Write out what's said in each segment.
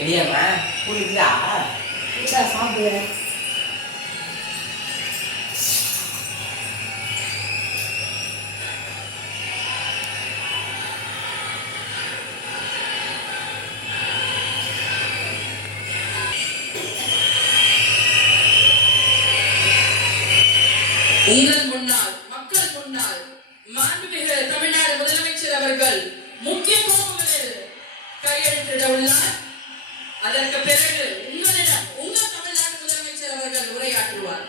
பெரியம்மா புரியுதா? சாப்பிடு. உங்கள் முன்னால் மக்கள் முன்னால் மாண்புமிகு தமிழ்நாடு முதலமைச்சர் அவர்கள் முக்கிய கோப்புகளில் கையெழுத்திட உள்ளார். அதற்கு பிறகு உங்களிடம் உங்கள் தமிழ்நாடு முதலமைச்சர் அவர்கள் உரையாற்றுவார்.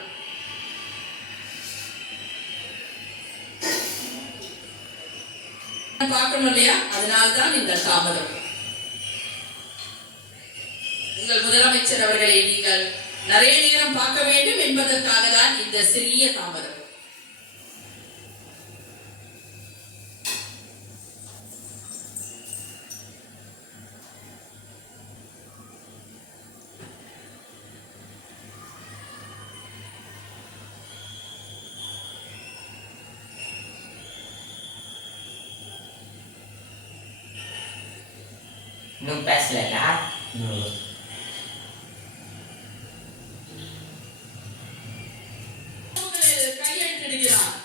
பார்க்கணும் இல்லையா? அதனால்தான் இந்த தாமதம். உங்கள் முதலமைச்சர் அவர்களை நீங்கள் நிறைய நேரம் பார்க்க வேண்டும் என்பதற்காக தான் இந்த சிறிய தாமதம். இன்னும் பேசலடா. கையெழுத்திடுகிறார்.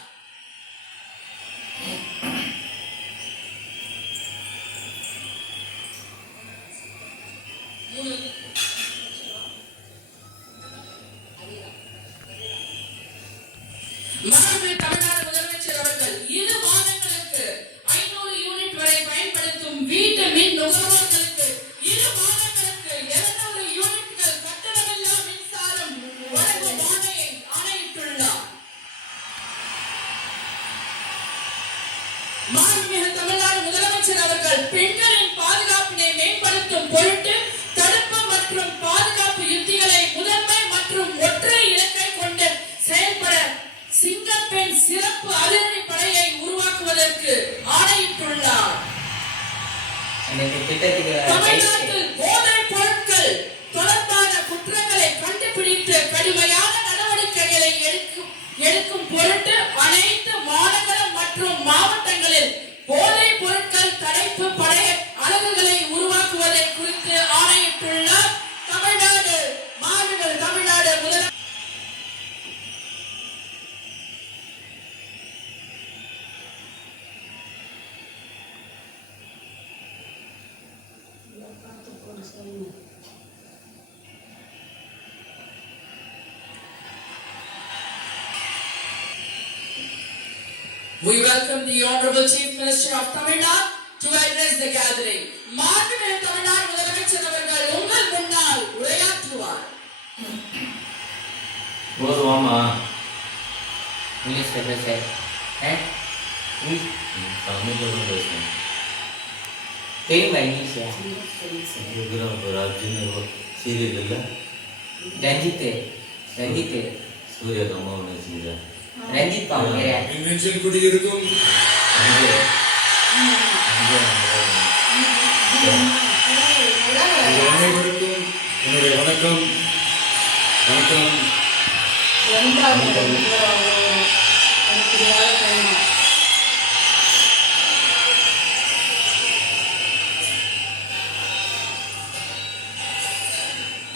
தமிழ்நாடு முதலமைச்சர் அவர்கள் 2 மாதங்களுக்கு 500 யூனிட் வரை பயன்படுத்தும் வீட்டு மின் நுகர்வோர்களுக்கு 2 மாதங்களுக்கு 200 யூனிட்கள் கட்டணமில்லா மின்சாரம் வழங்கும் ஆணையிட்டுள்ளார். மாண்புமிகு தமிழ்நாடு முதலமைச்சர் அவர்கள் பெண்களின் பாதுகாப்பினை மேம்படுத்தும் பொருட்டு தடுப்பு மற்றும் பாதுகாப்பு யுத்திகளை முதன்மை மற்றும் ஒற்றை இலக்கை கொண்டு செயல்பட சிங்கப்பெண் சிறப்பு அதிரடி படையை உருவாக்குவதற்கு ஆணையிட்டுள்ளார். தமிழ்நாட்டில் போதைப் பொருட்கள் தொடர்பான குற்றங்களை கண்டுபிடித்து கடுமையான நடவடிக்கைகளை எடுக்கும் பொருட்டு அனைத்து மாநகரம் மற்றும் மாவட்டங்களில் போதைப் பொருட்கள் தடுப்பு படை அலகுகளை உருவாக்குவதை குறித்து ஆணையிட்டுள்ளார். தமிழ்நாடு முதல் We welcome the Honorable Chief Minister of Tamil Nadu to address the gathering. மாண்புமிகு தமிழ்நாடு முதலமைச்சர் அவர்கள் உங்கள் முன்னால் உரையாற்றுவார். போதுமாமா இங்கிலீஷ்ல பேச. தமிழ்ல பேசணும். தெரியுமா இங்கிலீஷ்ல? சீரியல் இல்ல ரஞ்சித் சூர்யா கம்மாவன் சீரியல் ரஞ்சித் பாவம் குடியிருக்கும் அனைவருக்கும் என்னுடைய வணக்கம்.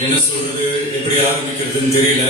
என்ன சொல்றது, எப்படி ஆரம்பிக்கிறதுன்னு தெரியல.